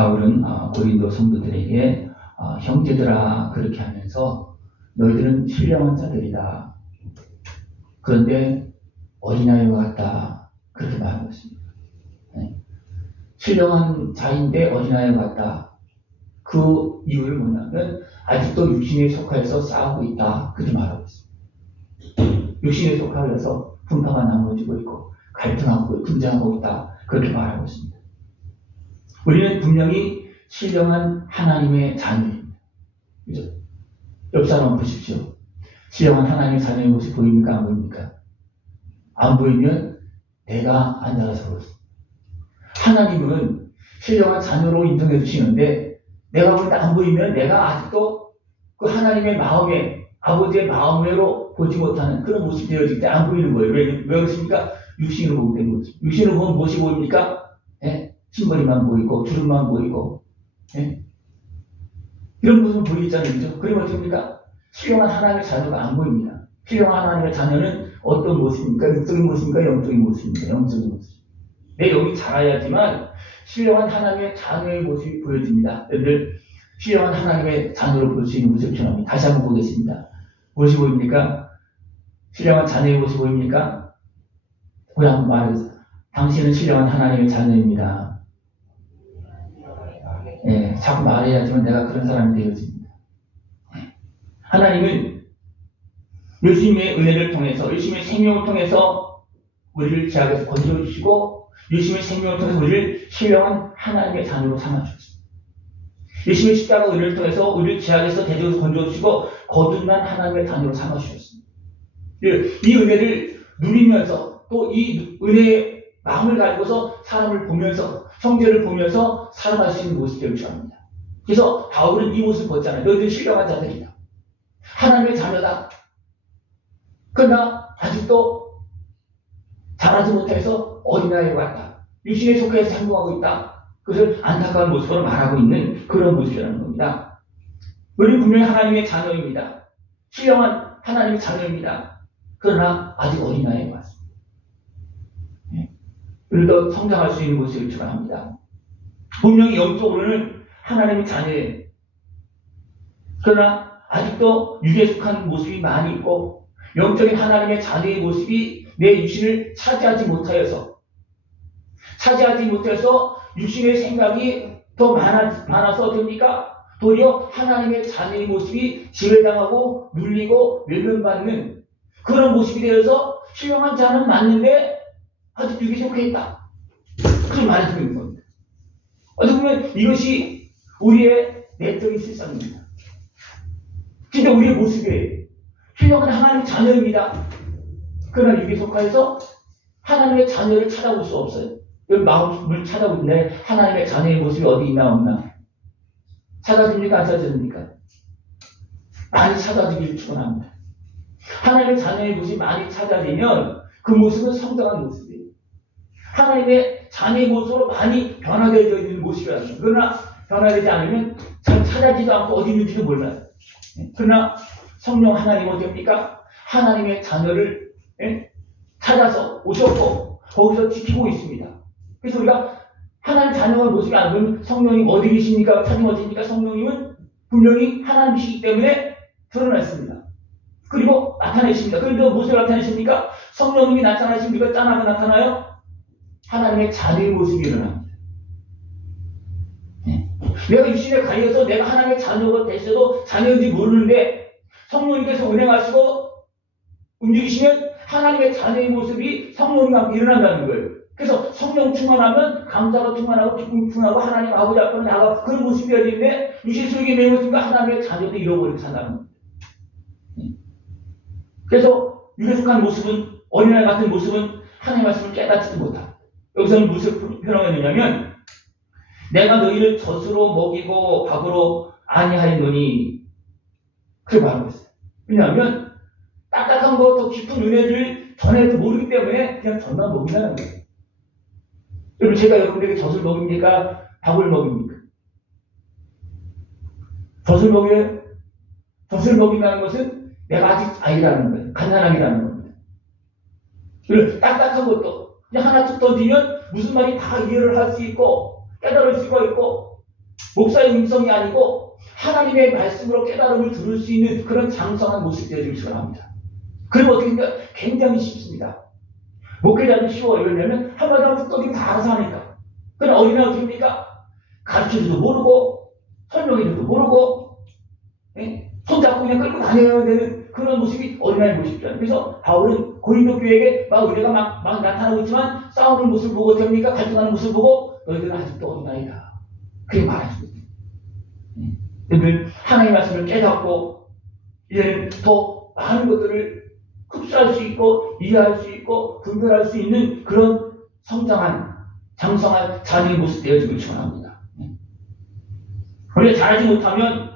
바울은 고린도 성도들에게 형제들아 그렇게 하면서 너희들은 신령한 자들이다. 그런데 어린아이와 같다. 그렇게 말하고 있습니다. 신령한 자인데 어린아이와 같다. 그 이유를 뭐냐면 아직도 육신에 속하여서 싸우고 있다. 그렇게 말하고 있습니다. 육신에 속하여서 분파가 나눠지고 있고 갈등하고 분쟁하고 있다. 그렇게 말하고 있습니다. 우리는 분명히 신령한 하나님의 자녀입니다. 그죠? 옆 사람 보십시오. 신령한 하나님의 자녀의 모습 보입니까? 안 보입니까? 안 보이면 내가 안 자라서 그렇습니다. 하나님은 신령한 자녀로 인정해 주시는데 내가 볼 때 안 보이면 내가 아직도 그 하나님의 마음에 아버지의 마음으로 보지 못하는 그런 모습이 되어질 때 안 보이는 거예요. 왜 그렇습니까? 육신으로 보기 때문에. 육신으로 보면 무엇이 보입니까? 신머리만 보이고 주름만 보이고 이런 모습은 보이잖아요. 그죠? 그러면 어떻습니까? 신령한 하나님의 자녀가 안 보입니다. 신령한 하나님의 자녀는 어떤 모습입니까? 육적인 모습입니까? 영적인 모습입니까? 영적인 모습. 내 영이 자라야지만 신령한 하나님의 자녀의 모습이 보여집니다. 여러분들 신령한 하나님의 자녀로 볼 수 있는 모습을 전합니다. 다시 한번 보겠습니다. 무엇이 보입니까? 신령한 자녀의 모습이 보입니까? 우리 한번 말해보세요. 당신은 신령한 하나님의 자녀입니다. 자꾸 말해야지만 내가 그런 사람이 되어집니다. 하나님은 예수님의 은혜를 통해서 예수님의 생명을 통해서 우리를 죄악에서 건져주시고 예수님의 생명을 통해서 우리를 신령한 하나님의 자녀로 삼아주셨습니다. 예수님의 십자가 은혜를 통해서 우리를 죄악에서 대적에서 건져주시고 거듭난 하나님의 자녀로 삼아주셨습니다. 이 은혜를 누리면서 또 이 은혜의 마음을 가지고서 사람을 보면서 형제를 보면서 살아갈 수 있는 모습을 요구합니다. 그래서 바울은 이 모습을 보잖아요. 너희들 신령한 자들이다. 하나님의 자녀다. 그러나 아직도 자라지 못해서 어린아이와 같다. 육신에 속해서 행동하고 있다. 그것을 안타까운 모습으로 말하고 있는 그런 모습이라는 겁니다. 우리는 분명히 하나님의 자녀입니다. 신령한 하나님의 자녀입니다. 그러나 아직 어린아이에 왔습니다. 우리도 성장할 수 있는 모습을 추구합니다. 분명히 영적으로는 하나님의 자녀예요. 그러나 아직도 육에 속한 모습이 많이 있고 영적인 하나님의 자녀의 모습이 내 육신을 차지하지 못하여서 육신의 생각이 더 많아서 됩니까? 도리어 하나님의 자녀의 모습이 지배당하고 눌리고 외면받는 그런 모습이 되어서 신령한 자는 맞는데 아직 육에 속해 있다. 그렇게 말해주고 있는 겁니다. 어떻게 보면 이것이 우리의 내적인 실상입니다. 진짜 우리의 모습이에요. 신령한 하나님의 자녀입니다. 그러나 육에 속하여서 하나님의 자녀를 찾아볼 수 없어요. 여기 마음을 찾아보는데 하나님의 자녀의 모습이 어디 있나 없나? 찾아집니까? 안 찾아집니까? 많이 찾아지기를 축원합니다. 하나님의 자녀의 모습이 많이 찾아지면 그 모습은 성장한 모습이에요. 하나님의 자녀의 모습으로 많이 변화되어 있는 모습이라는 거예요. 그러나 변화되지 않으면 잘 찾아지도 않고 어디 있는지도 몰라요. 그러나 성령 하나님은 어떻습니까? 하나님의 자녀를 찾아서 오셨고 거기서 지키고 있습니다. 그래서 우리가 하나님 자녀의 모습이 안 보면 성령님 어디 계십니까? 찾으면 어디입니까? 성령님은 분명히 하나님이시기 때문에 드러났습니다. 그리고 나타내십니다. 그런데 무엇을 나타내십니까? 성령님이 나타나십니까? 짠하게 나타나요? 하나님의 자녀의 모습이 일어납니다. 내가 육신에 가려서 내가 하나님의 자녀가 됐어도 자녀인지 모르는데 성령님께서 운행하시고 움직이시면 하나님의 자녀의 모습이 성령님과 함께 일어난다는 거예요. 그래서 성령 충만하면 감사가 충만하고 기쁨이 충만하고 하나님 아버지 앞으로 나가 그런 모습이 되어야 되는데 육신 속에 매여 있으니까 하나님의 자녀도 잃어버리고 산다는 겁니다. 그래서 육에 속한 모습은 어린아이 같은 모습은 하나님의 말씀을 깨닫지도 못합니다. 여기서는 무엇을 표현하느냐면 내가 너희를 젖으로 먹이고 밥으로 아니하였노니 그렇게 말하고 있어요. 왜냐하면 딱딱한 거 더 깊은 은혜를 전해도 모르기 때문에 그냥 젖만 먹인다는 거예요. 여러분 제가 여러분에게 젖을 먹입니까? 밥을 먹입니까? 젖을 먹여요? 젖을 먹인다는 것은 내가 아직 아이라는 거예요. 갓난아기라는 겁니다. 그리고 딱딱한 것도 그냥 하나 툭 던지면 무슨 말이 다 이해를 할 수 있고 깨달을 수가 있고 목사의 음성이 아니고 하나님의 말씀으로 깨달음을 들을 수 있는 그런 장성한 모습이 되어주길 원합니다. 그럼 어떻게 되냐? 굉장히 쉽습니다. 목회자도 쉬워요. 왜냐하면 한마디 하면 또 다 알아서 하니까. 그럼 어린아이는 어떻게 됩니까? 가르쳐줘도 모르고 설명해줘도 모르고 손잡고 그냥 끌고 다녀야 되는 그런 모습이 어린아이 모습이잖아요. 그래서 바울은 고린도 교회에게 막 은혜가 막 나타나고 있지만 싸우는 모습을 보고 어떻게 합니까? 갈등하는 모습을 보고 너희들은 아직도 어린아이다. 그렇게 말해주거든요. 너희들 하나님의 말씀을 깨닫고 이제는 더 많은 것들을 흡수할 수 있고 이해할 수 있고 분별할 수 있는 그런 성장한 장성한 자녀의 모습 되어지길 축원합니다. 우리가 잘하지 못하면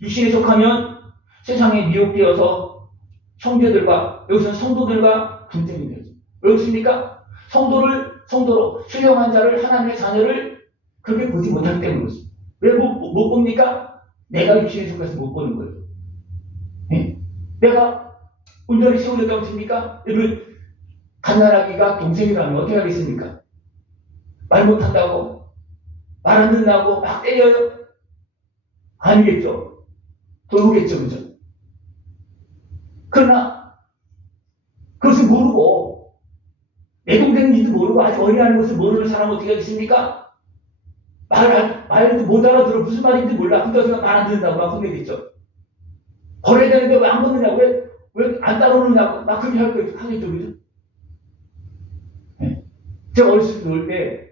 육신에 속하면 세상에 미혹되어서 형제들과 여기서는 성도들과 분쟁이 되어집니다. 왜 그렇습니까? 성도로 신령한 자를 하나님의 자녀를 그렇게 보지 못하기 때문에 그렇습니다. 왜 못 봅니까? 내가 육신에 속해서 못 보는 거예요. 내가 온전히 세워졌다고 칩니까? 여러분 갓난아기가 동생이라면 어떻게 하겠습니까? 말 못한다고 말 안 듣는다고 막 때려요? 아니겠죠. 돌보겠죠. 그죠? 그러나 그것을 모르고 내 동생인지도 모르고 아직 어린아이라는 것을 모르는 사람은 어떻게 하겠습니까? 말도 못 알아들어 무슨 말인지 몰라. 근데 제가 말 안 듣는다고 막 혼내겠죠. 버려야 되는데 왜 안 걷느냐고 왜 안 따라오느냐고 막 그렇게 하겠죠. 그죠? 제가 어렸을 때 놀 때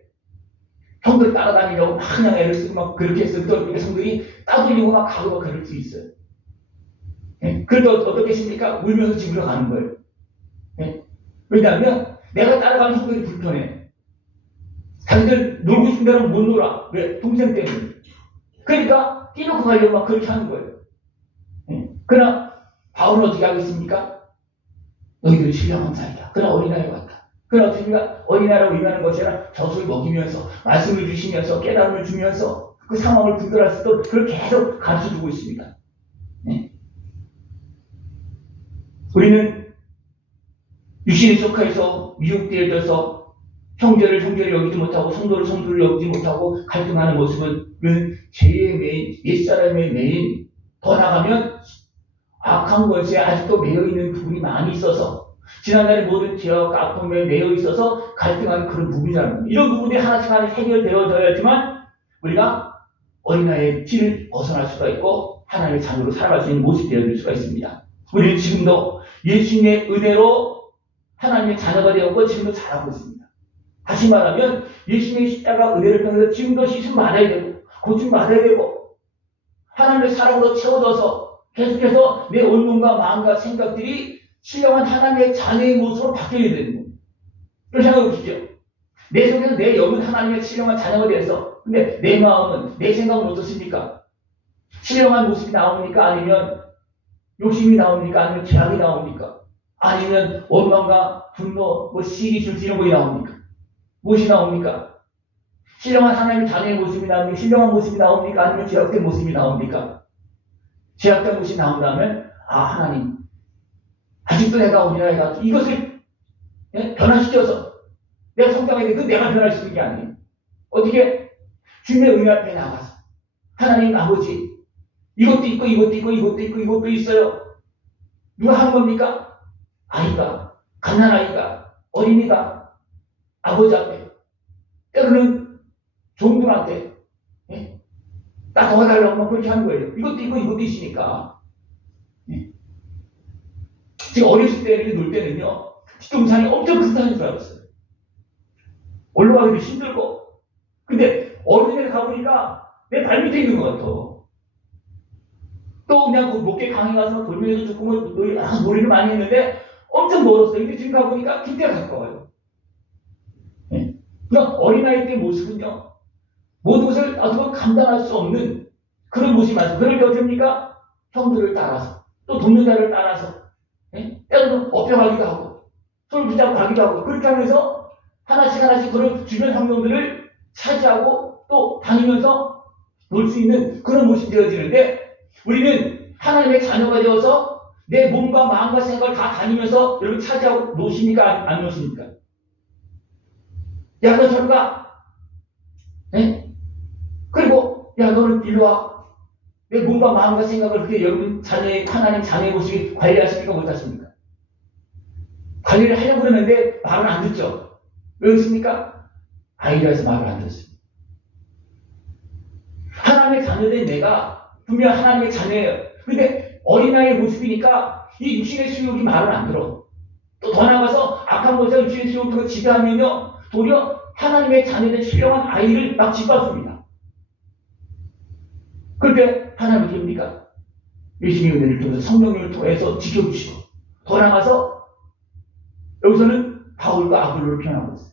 형들 따라다니려고 막 그냥 애를 쓰고 막 그렇게 했어요. 또 성들이 따돌리고 막 가고 막 그럴 수 있어요. 그래도 어떻겠습니까? 울면서 집으로 가는 거예요. 왜냐하면 내가 따라가는 형들이 불편해. 자기들 놀고 싶은 데는 못 놀아. 왜? 동생 때문에. 그러니까 뛰놓고 가려고 막 그렇게 하는 거예요. 그러나 바울은 어떻게 하겠습니까? 너희들은 신령한 자이다. 그러나 어린아이 같다. 그러나 어떻습니까? 어린아이라고 임하는 것이 아니라 젖을 먹이면서 말씀을 주시면서 깨달음을 주면서 그 상황을 분별할 수 있도록 그걸 계속 가르쳐주고 있습니다. 우리는 육신에 속해서 미혹되어져서 형제를 여기지 못하고 성도를 여기지 못하고 갈등하는 모습은 죄의 메인, 옛사람의 메인, 더 나가면 악한 것에 아직도 매여있는 부분이 많이 있어서 지난날의 모든 죄와 아픔에 매여 있어서 갈등하는 그런 부분이라는 겁니다. 이런 부분이 하나씩 해결되어져야지만 우리가 어린아이의 길을 벗어날 수가 있고 하나님의 자녀로 살아갈 수 있는 모습이 되어질 수가 있습니다. 우리는 지금도 예수님의 은혜로 하나님의 자녀가 되었고 지금도 자라고 있습니다. 다시 말하면 예수님의 십자가 은혜를 통해서 지금도 씻음 받아야 되고 고침 받아야 되고 하나님의 사랑으로 채워져서 계속해서 내 온몸과 마음과 생각들이 신령한 하나님의 자녀의 모습으로 바뀌어야 되는 겁니다. 그런 생각해 보십시오. 내 속에서 내 영은 하나님의 신령한 자녀가 되어서 근데 내 마음은 내 생각은 어떻습니까? 신령한 모습이 나옵니까? 아니면 욕심이 나옵니까? 아니면 죄악이 나옵니까? 아니면 원망과 분노, 시기, 질투 이런 것이 나옵니까? 무엇이 나옵니까? 신령한 하나님의 자녀의 모습이 나옵니까? 신령한 모습이 나옵니까? 아니면 죄악된 모습이 나옵니까? 죄악된 모습이 나온다면 하나님 아직도 내가 어린아이가 이것을 변화시켜서 내가 성장해야 돼. 그 내가 변화시키는 게 아니에요. 어떻게? 주님의 은혜 앞에 나가서 하나님 아버지 이것도 있고 이것도 있고 이것도 있고 이것도 있어요. 누가 한 겁니까? 아이가 갓난아이가 어린이가 아버지 앞에 때로는 종들한테 나 도와달라고 그렇게 하는 거예요. 이것도 있고 이것도 있으니까. 제가 어렸을 때 이렇게 놀 때는요 뒷동산이 엄청 큰 산인 줄 알았어요. 올라가기도 힘들고 근데 어린이집에 가보니까 내 발밑에 있는 것 같아. 또 그냥 그 목계 강에 가서 돌멩이도 줍고 놀이를 많이 했는데 엄청 멀었어요. 근데 지금 가보니까 굉장히 가까워요. 그러니까 어린아이 때 모습은요 모든 것을 어떻게 감당할 수 없는 그런 모습이 많습니다. 그럴 때 어떻게 합니까? 형들을 따라서 또 동료자를 따라서 때로는 업혀가기도 하고 손을 붙잡고 가기도 하고 그렇게 하면서 하나씩 그런 주변 환경들을 차지하고 또 다니면서 놀 수 있는 그런 모습이 되어지는데 우리는 하나님의 자녀가 되어서 내 몸과 마음과 생각을 다 다니면서 여러분 차지하고 노십니까? 안 노십니까? 야, 너 저리 가. 그리고 야, 너는 일로 와. 내 몸과 마음과 생각을 그렇게 여러분 자녀의, 하나님 자녀의 모습이 관리하십니까? 못하십니까? 관리를 하려고 그러는데 말은 안 듣죠. 왜 그렇습니까? 아이라서 말을 안 듣습니다. 하나님의 자녀된 내가 분명 하나님의 자녀예요. 근데 어린아이의 모습이니까 이 육신의 수욕이 말을 안 들어. 또 더 나아가서 악한 것을 육신의 수욕을 통해 지배하면요, 도리어 하나님의 자녀된 신령한 아이를 막 짓밟습니다. 그런데 하나님은 어떻게 합니까? 예수님의 은혜를 통해서 성령님을 통해서 지켜주시고, 더 나아가서 여기서는 바울과 아볼로를 표현하고 있어요.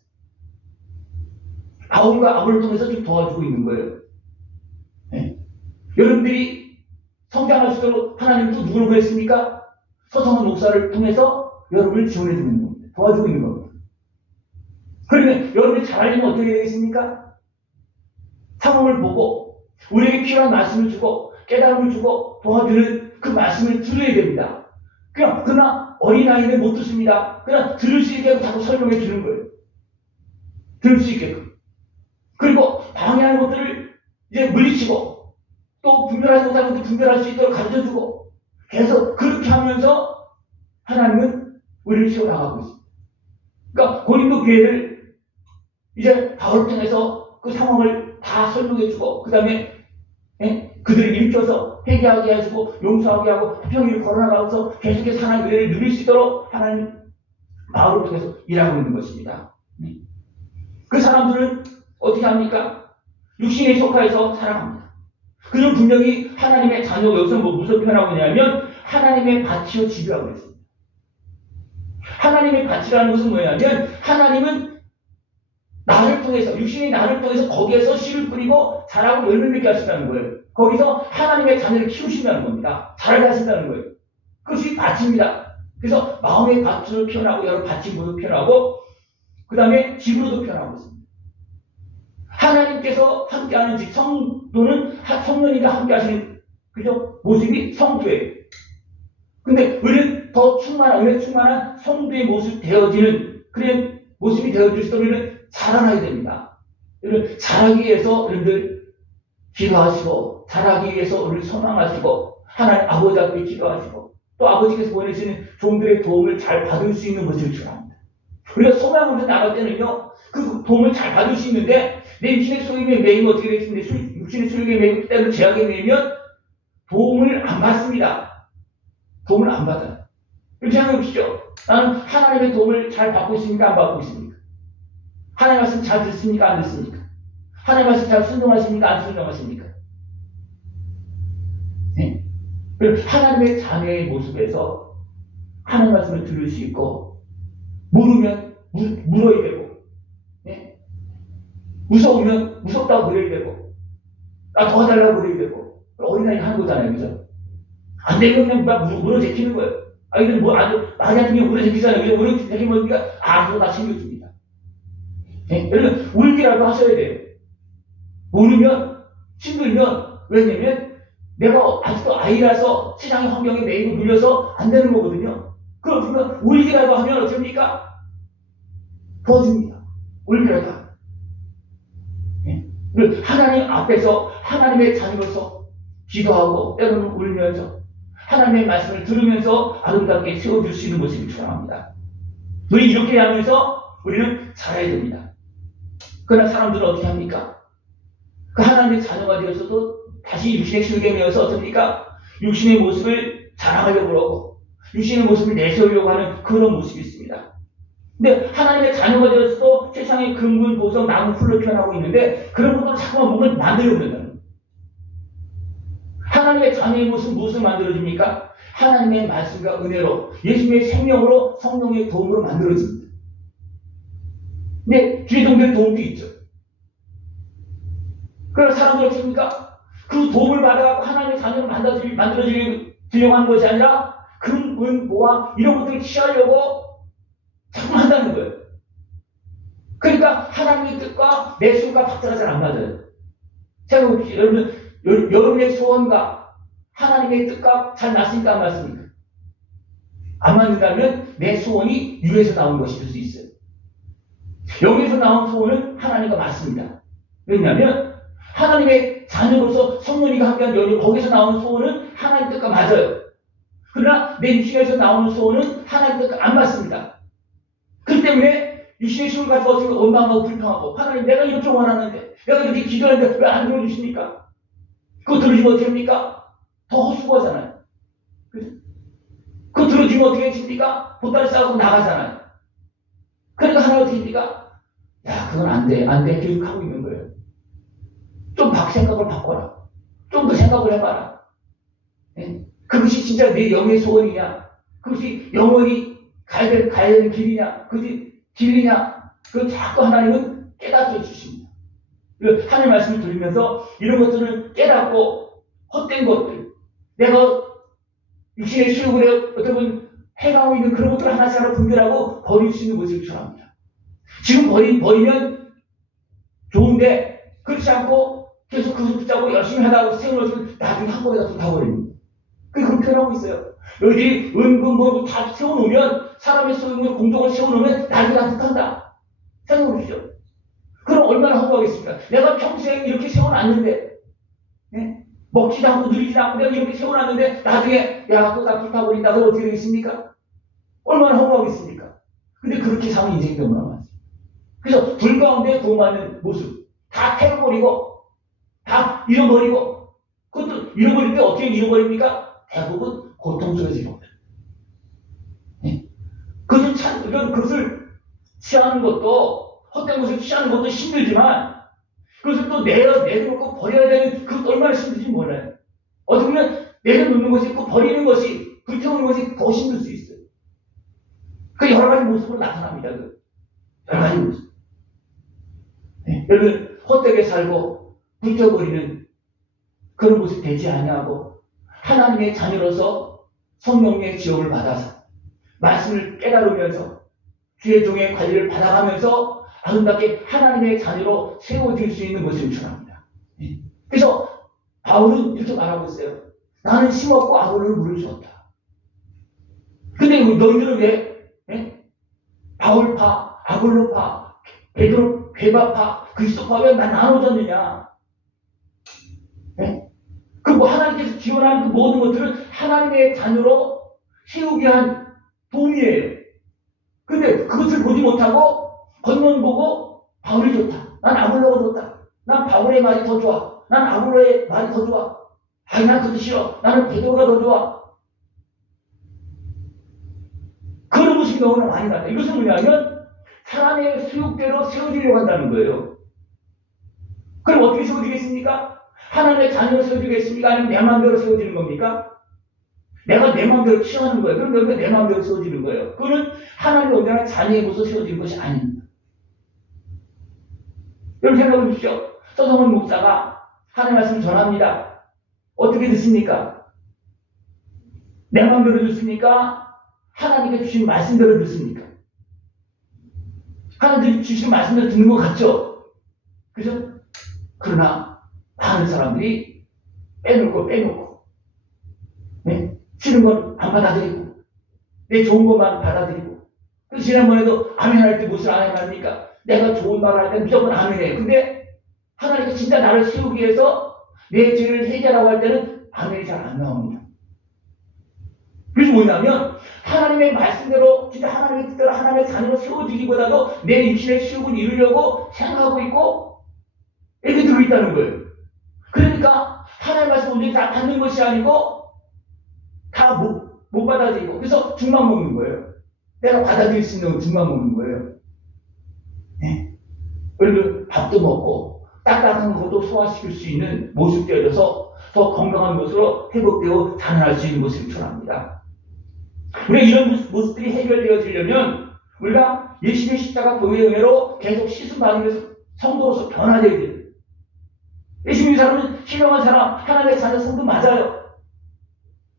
바울과 아볼로를 통해서 좀 도와주고 있는 거예요. 네. 여러분들이 성장할 수 있도록 하나님은 또 누구를 구했습니까? 서성원 목사를 통해서 여러분을 지원해 주는 겁니다. 도와주고 있는 겁니다. 그러면 여러분이 잘하려면 어떻게 되겠습니까? 상황을 보고 우리에게 필요한 말씀을 주고 깨달음을 주고 도와주는 그 말씀을 들어야 됩니다. 그러나 어린아이는 못 듣습니다. 그러나 들을 수 있게 자꾸 설명해 주는 거예요. 들을 수 있게끔. 그리고 방해하는 것들을 이제 물리치고 또 분별하지 못하는 것들 분별할 수 있도록 가르쳐주고 계속 그렇게 하면서 하나님은 우리를 세워나가고 있습니다. 그러니까 고린도 교회를 이제 바울을 통해서 그 상황을 다 설명해주고 그 다음에 그들을 일으켜서 회개하게 해주고 용서하게 하고 평일을 걸어나가면서 계속해서 하나님 은혜를 누릴 수 있도록 하나님 바울을 통해서 일하고 있는 것입니다. 그 사람들은 어떻게 합니까? 육신에 속하여서 살아갑니다. 그는 분명히 하나님의 자녀, 여기서 무슨 표현하고 있냐면 하나님의 밭이요 집이라고 했습니다. 하나님의 밭이라는 것은 뭐냐면 하나님은 나를 통해서, 육신이 나를 통해서 거기에서 씨를 뿌리고 자라고 열매 맺게 하신다는 거예요. 거기서 하나님의 자녀를 키우신다는 겁니다. 자라게 하신다는 거예요. 그것이 밭입니다. 그래서 마음의 밭으로 표현하고 여러 밭임으로 표현하고 그 다음에 집으로도 표현하고 있습니다. 하나님께서 함께하는 집, 성도는 성령님과 함께하시는 그죠? 모습이 성도예요. 근데 우리는 더 은혜 충만한 성도의 모습 되어지는 그런 모습이 되어질 수 있도록 우리는 자라나야 됩니다. 여러분 자라기 위해서 여러분들 기도하시고 자라기 위해서 우리를 소망하시고 하나님 아버지 앞에 기도하시고 또 아버지께서 보내시는 종들의 도움을 잘 받을 수 있는 것을 주랍니다. 우리가 소망으로 나갈 때는요 그 도움을 잘 받을 수 있는데 내 육신의 소욕에 매이면 어떻게 되겠습니까? 육신의 소욕에 매이고 때문에 죄악에 매이면 도움을 안 받습니다. 도움을 안 받아요. 이렇게 생각해 보시죠. 나는 하나님의 도움을 잘 받고 있습니까? 안 받고 있습니까? 하나님 말씀 잘 듣습니까? 안 듣습니까? 하나님 말씀 잘 순종하십니까? 안 순종하십니까? 네. 하나님의 자녀의 모습에서 하나님 말씀을 들을 수 있고 물으면 물어야 되고 네? 무서우면 무섭다고 그래야 되고 나 도와달라고 그래야 되고 어린아이 하는 거잖아요. 그죠? 안 되면 그냥 막 물어제키는 거예요. 아이들 뭐 아주 많이 안 되면 물어제키잖아요. 그죠? 물어제키면 뭡니까? 그거 다 챙겨줍니다. 네? 여러분 울기라도 하셔야 돼요. 모르면 힘들면 왜냐면 내가 아직도 아이라서 세상의 환경에 매이고 눌려서 안 되는 거거든요. 그러면 울기라도 하면 어떻습니까? 도와줍니다. 울기라도 하면. 네? 하나님 앞에서 하나님의 자녀로서 기도하고 때로는 울면서 하나님의 말씀을 들으면서 아름답게 세워줄 수 있는 모습이 필요합니다. 우리 이렇게 하면서 우리는 살아야 됩니다. 그러나 사람들은 어떻게 합니까? 그 하나님의 자녀가 되어서도 다시 육신의 실경에 매여서 어떻습니까? 육신의 모습을 자랑하려고 그러고 육신의 모습을 내세우려고 하는 그런 모습이 있습니다. 근데 하나님의 자녀가 되어서도 세상의 금분, 보석, 나무, 풀로 표현하고 있는데 그런 것들을 자꾸만 뭔가를 만들려고 한다는 거예요. 하나님의 자녀의 모습은 무엇을 만들어줍니까? 하나님의 말씀과 은혜로 예수님의 생명으로 성령의 도움으로 만들어집니다. 근데 기회종들의 도움도 있죠. 그런 사람들 없습니까? 그 도움을 받아 하나님의 자녀를 만들어주려고 하는 것이 아니라 금, 은, 보화 이런 것들을 취하려고 자꾸 한다는 거예요. 그러니까 하나님의 뜻과 내 수가 박자가 잘 안 맞아요. 생각해보십시오. 여러분의 소원과 하나님의 뜻과 잘 맞습니까? 안 맞습니까? 안 맞는다면 내 소원이 유에서 나온 것일 수 있어요. 여기에서 나온 소원은 하나님과 맞습니다. 왜냐하면 하나님의 자녀로서 성령님과 함께한 연유, 거기서 나오는 소원은 하나님 뜻과 맞아요. 그러나 내 육신에서 나오는 소원은 하나님 뜻과 안 맞습니다. 그렇기 때문에 육신의 힘을 가지고 어떻게 원망하고 불평하고, 하나님 내가 이렇게 원하는데, 내가 이렇게 기도하는데 왜 안 들어주십니까? 그거 들어주면 어떻게 합니까? 더 헛수고하잖아요. 그거 들어주면 어떻게 해줍니까? 보따리 싸고 나가잖아요. 그러니까 하나님 어떻게 합니까? 야, 그건 안 돼. 안 돼. 계속 하고 있는 거예요. 좀 생각을 바꿔라. 좀 더 생각을 해봐라. 네? 그것이 진짜 내 영의 소원이냐? 그것이 영원히 가야 되는 길이냐? 그것이 진리냐? 그걸 자꾸 하나님은 깨닫게 해주십니다. 하나님 말씀을 들으면서 이런 것들을 깨닫고 헛된 것들, 내가 육신의 수욕을 어떻게 보면 행하고 있는 그런 것들을 하나씩 하나 분별하고 버릴 수 있는 것을 추천합니다. 지금 버리면 좋은데, 그렇지 않고 계속 그것을 붙잡고 열심히 하다가 세워놓으면 나중에 한꺼번에 불타버립니다. 그렇게 표현하고 있어요. 여기 은근 다 세워놓으면, 사람의 소용을 공동을 세워놓으면 나중에 다 불탄다. 생각해 보십시오. 그럼 얼마나 허무하겠습니까? 내가 평생 이렇게 세워놨는데, 네? 먹지도 않고 누리지도 않고 내가 이렇게 세워놨는데 나중에 야, 그거 다 불타버린다. 그럼 어떻게 되겠습니까? 얼마나 허무하겠습니까? 근데 그렇게 사는 인생이 너무나 많습니다. 그래서 불 가운데 구원받는 모습 다 태워버리고 다 잃어버리고, 그것도 잃어버릴 때 어떻게 잃어버립니까? 대부분 고통 속에서 잃어버려요. 네? 그것을 취하는 것도, 헛된 것을 취하는 것도 힘들지만, 그것을 또 내려놓고 버려야 되는 그것도 얼마나 힘든지 몰라요. 어떻게 보면 내려놓는 것이 있고 버리는 것이, 불태우는 것이 더 힘들 수 있어요. 그 여러 가지 모습으로 나타납니다. 여러 가지 모습. 네. 여러분, 헛되게 살고 불태워버리는 그런 모습 되지 아니하고, 하나님의 자녀로서 성령의 지원을 받아서 말씀을 깨달으면서 주의 종의 관리를 받아가면서 아름답게 하나님의 자녀로 세워질 수 있는 것을 추천합니다. 그래서 바울은 이렇게 말하고 있어요. 나는 심었고 아볼로는 물을 주었다. 근데 너희들은 왜 바울파, 아볼로파, 베드로 괴바파, 그리스도파 왜 나눠졌느냐? 그 하나님께서 지원하는 그 모든 것들은 하나님의 자녀로 세우기 위한 도움이에요. 근데 그것을 보지 못하고 겉만 보고 바울이 좋다. 난 아볼로가 좋다. 난 바울의 말이 더 좋아. 난 아볼로의 말이 더 좋아. 아니, 난 그것도 싫어. 나는 베드로가 더 좋아. 그런 모습이 너무나 많이 나다. 이것은 뭐냐면 사람의 수욕대로 세워지려고 한다는 거예요. 그럼 어떻게 세워지겠습니까? 하나님의 자녀로 세워지겠습니까? 아니면 내 마음대로 세워지는 겁니까? 내가 내 마음대로 취하는 거예요. 그럼 여기가 내 마음대로 세워지는 거예요. 그거는 하나님의 온전한 자녀의 모습으로 세워지는 것이 아닙니다. 여러분 생각해 보십시오. 서성원 목사가 하나님의 말씀을 전합니다. 어떻게 듣습니까? 내 마음대로 듣습니까? 하나님께 주신 말씀대로 듣습니까? 하나님 주신 말씀대로 듣는 것 같죠? 그죠? 그러나 많은 사람들이 빼놓고 네? 싫은 건 안 받아들이고 내 좋은 것만 받아들이고, 그래서 지난번에도 아멘 할 때 무슨 아멘 합니까? 내가 좋은 말을 할 때 무조건 아멘해요. 근데 하나님께서 진짜 나를 세우기 위해서 내 죄를 해결하고 할 때는 아멘이 잘 안 나옵니다. 그래서 뭐냐면 하나님의 말씀대로 진짜 하나님의 뜻대로 하나님의 자녀로 세워지기보다도 내 육신의 수욕을 이루려고 생각하고 있고 이렇게 들어있다는 거예요. 그러니까 하나님의 말씀 온전히 다 받는 것이 아니고 다 못 받아들이고, 그래서 죽만 먹는 거예요. 내가 받아들일 수 있는 죽만 먹는 거예요. 네. 그리고 밥도 먹고 딱딱한 것도 소화시킬 수 있는 모습 되어져서 더 건강한 모습으로 회복되어 자라날 수 있는 모습을 추천합니다. 우리가 이런 모습들이 해결되어지려면 우리가 예수님의 십자가 보혈의 은혜로 계속 씻음 받으면서 성도로서 변화되어야 돼요. 예수님의 사람은 신령한 사람, 하나님의 자녀 성도 맞아요.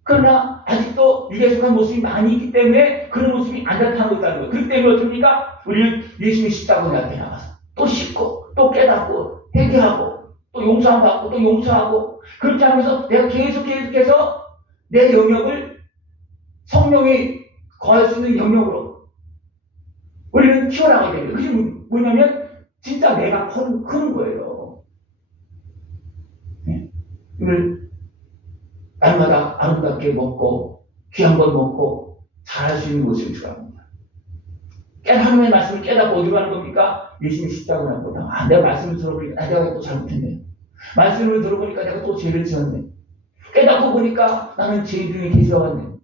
그러나 아직도 육에 속한 모습이 많이 있기 때문에 그런 모습이 안 나타나고 있다는 거예요. 그렇기 때문에 어떻습니까? 우리는 예수님의 십자가 앞에 나가서 또 씻고 또 깨닫고 회개하고 또 용서함 받고 또 용서하고, 그렇게 하면서 내가 계속해서 내 영역을 성령이 거할 수 있는 영역으로 우리는 키워나가게 됩니다. 그게 뭐냐면 진짜 내가 크는 거예요. 날마다 아름답게 먹고 귀한 걸 먹고 잘할 수 있는 모습을 추구합니다. 하나님의 말씀을 깨닫고 어디로 가는 겁니까? 예수님 십자가를 보다 내가 말씀을 들어보니까 내가 또 잘못했네. 말씀을 들어보니까 내가 또 죄를 지었네. 깨닫고 보니까 나는 죄인 중에 계셔왔네.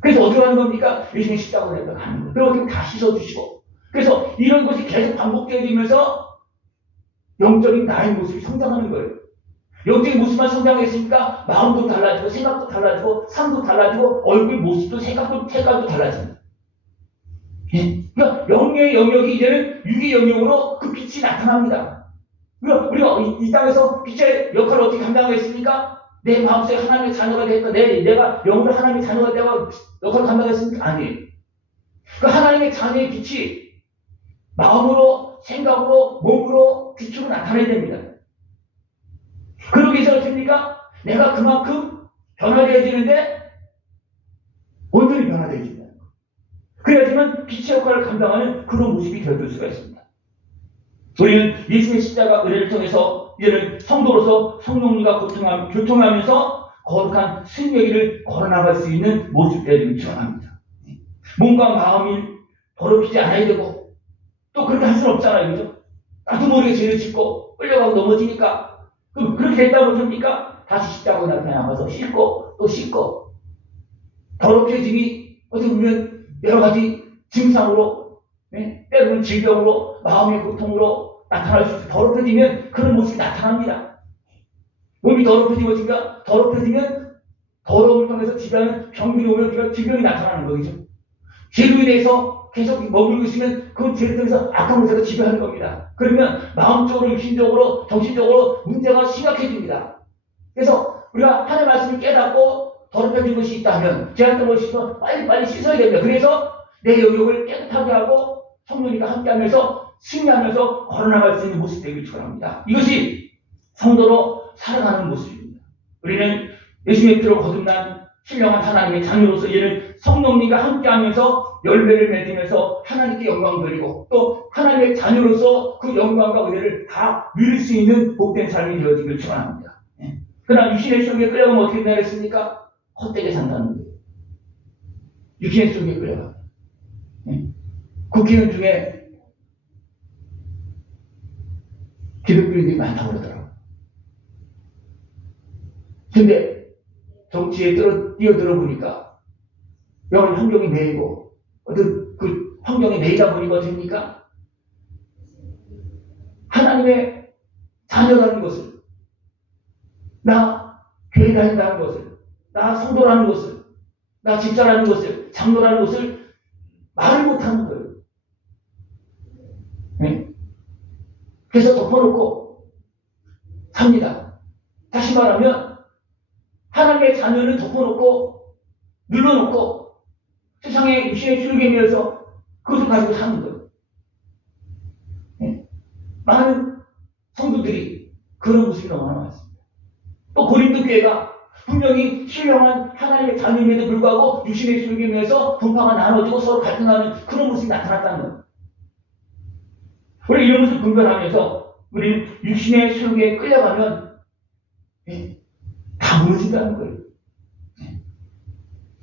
그래서 어디로 가는 겁니까? 예수님 십자가를 가는 거예요. 그리고 다 씻어주시고. 그래서 이런 것이 계속 반복되어지면서 영적인 나의 모습이 성장하는 거예요. 영적인 모습만 성장했으니까 마음도 달라지고 생각도 달라지고 삶도 달라지고 얼굴 모습도 색깔도 달라집니다. 예? 그러니까 영의 영역이 이제는 육의 영역으로 그 빛이 나타납니다. 우리가 이 땅에서 빛의 역할을 어떻게 감당하겠습니까? 내 마음속에 하나님의 자녀가 될까? 내가 영으로 하나님의 자녀가 되고 역할을 감당하겠습니까? 아니에요. 그 하나님의 자녀의 빛이 마음으로, 생각으로, 몸으로 빛으로 나타나야 됩니다. 그러기 위해서 어떻습니까? 내가 그만큼 변화되어지는데 온전히 변화되어진다. 그래야지만 빛의 역할을 감당하는 그런 모습이 되어줄 수가 있습니다. 우리는 예수님의 십자가 은혜를 통해서 이제는 성도로서 성령님과 교통하면서 거룩한 승리의 길을 걸어나갈 수 있는 모습이 되어지길 축원합니다. 몸과 마음이 더럽히지 않아야 되고 또 그렇게 할 수는 없잖아요. 그죠? 나도 모르게 죄를 짓고 끌려가고 넘어지니까 그럼 그렇게 됐다고 못합니까? 다시 십자가 앞에 나가서 씻고 또 씻고 더럽혀짐이 어떻게 보면 여러 가지 증상으로 때로는 질병으로 마음의 고통으로 나타날 수 있어요. 더럽혀지면 그런 모습이 나타납니다. 몸이 더럽혀지면 더러움을 통해서 지배하는 병들이 오면 질병이 나타나는 거죠. 죄로 인해서 계속 머물고 있으면 그 죄를 통해서 악한 것에서 지배하는 겁니다. 그러면 마음적으로, 육신적으로, 정신적으로 문제가 심각해집니다. 그래서 우리가 하나님의 말씀을 깨닫고 더럽혀진 것이 있다면 죄악된 것이 있으면 빨리 씻어야 됩니다. 그래서 내 영역을 깨끗하게 하고 성령님과 함께하면서 승리하면서 걸어나갈 수 있는 모습이 되길 축원합니다. 이것이 성도로 살아가는 모습입니다. 우리는 예수님의 피로 거듭난 신령한 하나님의 자녀로서 이제는 성령님과 함께하면서 열매를 맺으면서 하나님께 영광 드리고 또 하나님의 자녀로서 그 영광과 은혜를 다 누릴 수 있는 복된 삶이 되어지길 축원합니다. 그러나 육신의 속에 끌려가면 어떻게 되겠습니까? 헛되게 산다는 거예요. 육신의 속에 끌려가. 국회의원 중에 기독교인들이 많다고 그러더라고요. 근데 정치에 뛰어들어 보니까 여러 환경이 매이고 어떤 그 환경에 매이다 보니까 됩니까? 하나님의 자녀라는 것을 나 교회 다닌다는 것을 나 성도라는 것을 나 집사라는 것을 장로라는 것을 말을 못하는 거예요. 네? 그래서 덮어놓고 삽니다. 다시 말하면 하나님의 자녀는 덮어놓고 눌러놓고 세상의 육신의 출개미에서 그것을 가지고 사는 거예요. 네? 많은 성도들이 그런 모습이 너무나 많습니다. 또 고린도 교회가 분명히 신령한 하나님의 자녀임에도 불구하고 육신의 출개미에서 분파가 나눠지고 서로 갈등하는 그런 모습이 나타났다는 거예요. 우리 이런 모습을 분별하면서 우리는 육신의 술기에 끌려가면 다 무너진다는 거예요.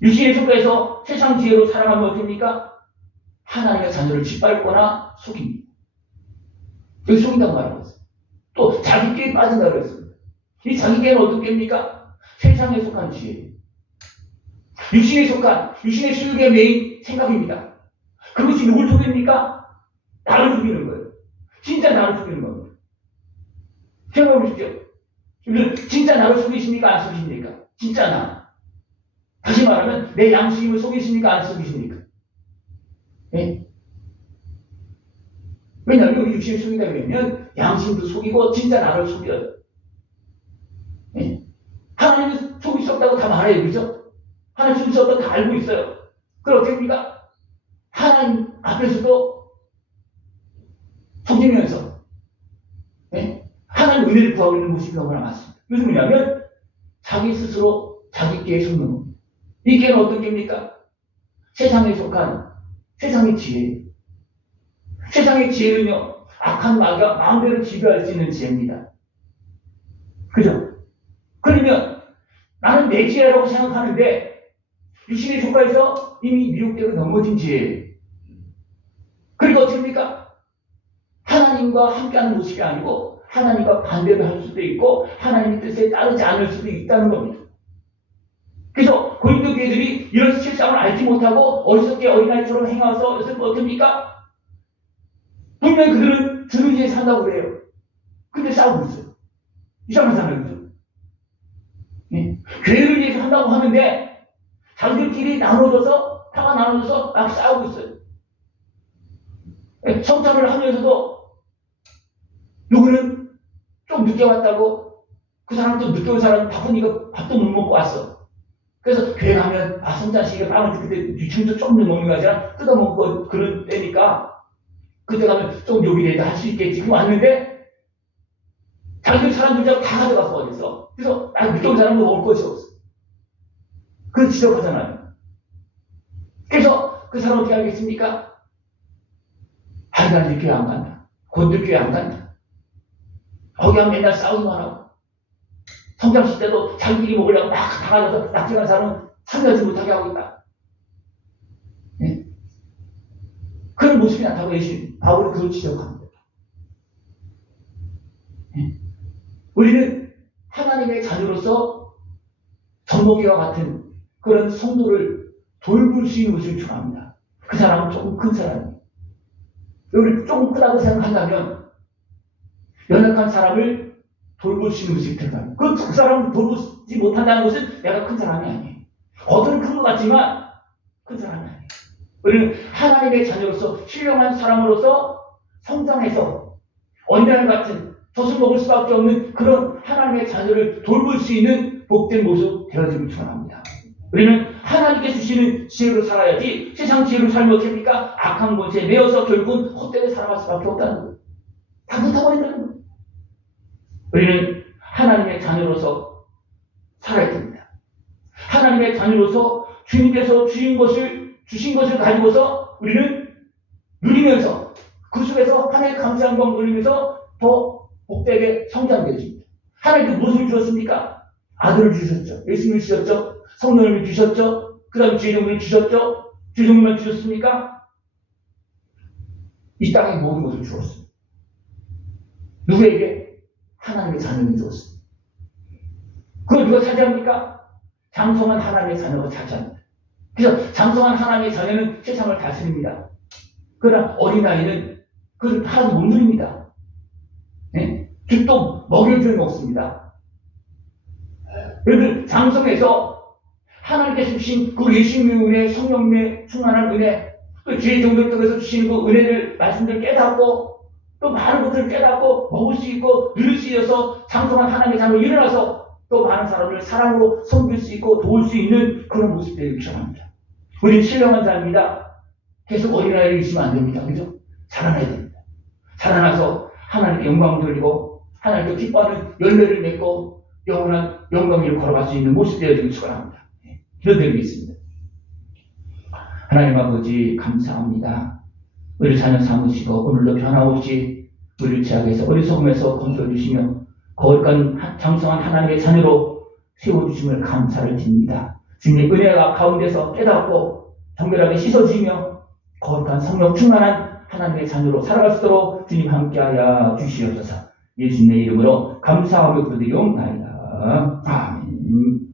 육신의 속에서 세상 지혜로 살아가면 어떻습니까? 하나님의 자녀를 짓밟거나 속입니다. 여기 속인다고 말하고 또 자기끼리 빠진다고 했습니다. 이 자기끼리는 어떤 게입니까? 세상에 속한 지혜. 육신에 속한, 육신의 술기에 매인 생각입니다. 그것이 누굴 속입니까? 나를 속이는 거예요. 진짜 나를 속이는 겁니다. 생각해 보십시오. 진짜 나를 속이십니까? 안 속이십니까? 진짜 나. 다시 말하면 내 양심을 속이십니까? 안 속이십니까? 네? 왜냐하면 육신을 속이다 그러면 양심도 속이고 진짜 나를 속여요. 네? 하나님은 속일 수 없다고 다 말해요. 그죠? 하나님 속일 수 없다고 다 알고 있어요. 그럼 어떻게 합니까? 하나님 앞에서도 속이면서 하나님 은혜를 구하고 있는 모습이 너무나 많습니다. 이것은 뭐냐면 자기 스스로 자기 깨에 속는 겁니다. 이 깨는 어떤 깨입니까? 세상에 속한 세상의 지혜. 세상의 지혜는요, 악한 마귀가 마음대로 지배할 수 있는 지혜입니다. 그죠? 그러면 나는 내 지혜라고 생각하는데 육신의 조과에서 이미 미혹되고 넘어진 지혜예요. 그리고 어떻게 됩니까? 하나님과 함께하는 모습이 아니고 하나님과 반대를 할 수도 있고 하나님의 뜻에 따르지 않을 수도 있다는 겁니다. 그래서 고린도 교회들이 이런 실상을 알지 못하고 어리석게 어린아이처럼 행하서 어떻게 됩니까? 분명히 그들은 주는 일에 산다고 그래요. 근데 싸우고 있어요. 이상한 사람이죠. 예? 교회를 위해서 한다고 하는데 자기들끼리 나눠져서 파가 나눠져서 막 싸우고 있어요. 예? 성찬을 하면서도 누구는 좀 늦게 왔다고 그 사람 좀 늦게 온 사람은 바쁘니까 밥도 못 먹고 왔어. 그래서 교회 가면 성찬식에 빵을 그때 유치원에서 조금 더 먹는 거 아니라 뜯어먹고 그런 때니까 그때 가면 좀 요기라도 할 수 있겠지. 그 왔는데 자기들 사람들 다 가져갔어 어디서. 그래서 늦게 온 사람은 먹을 것이 없어. 그걸 지적하잖아요. 그래서 그 사람 어떻게 하겠습니까? 난 교회 안 간다. 곧들 교회 안 간다. 거기 하면 맨날 싸우기만 하고 성장식 때도 자기들이 먹으려고 막 다 가져서 낙증한 사람은 참여하지 못하게 하고 있다. 네? 그런 모습이 나타나고 예수님 바울은 그걸 지적합니다. 네? 우리는 하나님의 자녀로서 전목이와 같은 그런 성도를 돌볼 수 있는 것을 추구합니다. 그 사람은 조금 큰 사람이에요. 여기를 조금 크다고 생각한다면 연약한 사람을 돌볼 수 있는 것이 들어가요. 그 사람을 돌보지 못한다는 것은 내가 큰 사람이 아니에요. 겉은 큰 것 같지만 큰 사람이 아니에요. 우리는 하나님의 자녀로서 신령한 사람으로서 성장해서 언양 같은 젖을 먹을 수밖에 없는 그런 하나님의 자녀를 돌볼 수 있는 복된 모습 되어지길 축원합니다. 우리는 하나님께 주시는 지혜로 살아야지 세상 지혜로 살면 어떻게 됩니까? 악한 권세에 매여서 결국은 헛되게 살아갈 수밖에 없다는 거예요. 다 붙어버린다는 거예요. 우리는 하나님의 자녀로서 살아야 됩니다. 하나님의 자녀로서 주님께서 주신 것을 가지고서 우리는 누리면서 그 속에서 하나님의 감사한 건 누리면서 더 복되게 성장되어집니다. 하나님께 무엇을 주셨습니까? 아들을 주셨죠. 예수님을 주셨죠. 성령을 주셨죠. 그 다음에 주의종을 주셨죠. 주의종만 주셨습니까? 이 땅의 모든 것을 주었습니다. 누구에게? 하나님의 자녀를 주었습니다. 그걸 누가 차지합니까? 장성한 하나님의 자녀가 차지합니다. 그래서 장성한 하나님의 자녀는 세상을 다스립니다. 그러나 어린아이는 그걸 하나도 못 누립니다. 네? 죽도 먹일 줄 먹습니다. 여러분 장성해서 하나님께서 주신 그 예수님의 은혜, 성령의 충만한 은혜, 또 주의 종들 통해서 주신 그 은혜를 말씀들 깨닫고 또 많은 것들을 깨닫고 먹을 수 있고 누릴 수 있어서 장성한 하나님의 자녀로 일어나서 또 많은 사람을 사랑으로 섬길 수 있고 도울 수 있는 그런 모습 되기 시작합니다. 우리는 신령한 자입니다. 계속 어린아이를 있으면 안 됩니다. 그죠? 자라나야 됩니다. 자라나서 하나님께 영광 돌리고 하나님께 기뻐하는 열매를 맺고 영원한 영광을 걸어갈 수 있는 모습 되어지기 축원합니다. 기도드리겠습니다. 하나님 아버지 감사합니다. 우리 자녀 삼으시고 오늘도 변함없이 우리를 제약해서 어리석음에서 건져주시며 거룩한 장성한 하나님의 자녀로 세워주심을 감사를 드립니다. 주님의 은혜가 가운데서 깨닫고 정결하게 씻어지며 거룩한 성령 충만한 하나님의 자녀로 살아갈 수 있도록 주님 함께하여 주시옵소서. 예수님의 이름으로 감사하며 기도드리옵나이다. 아멘.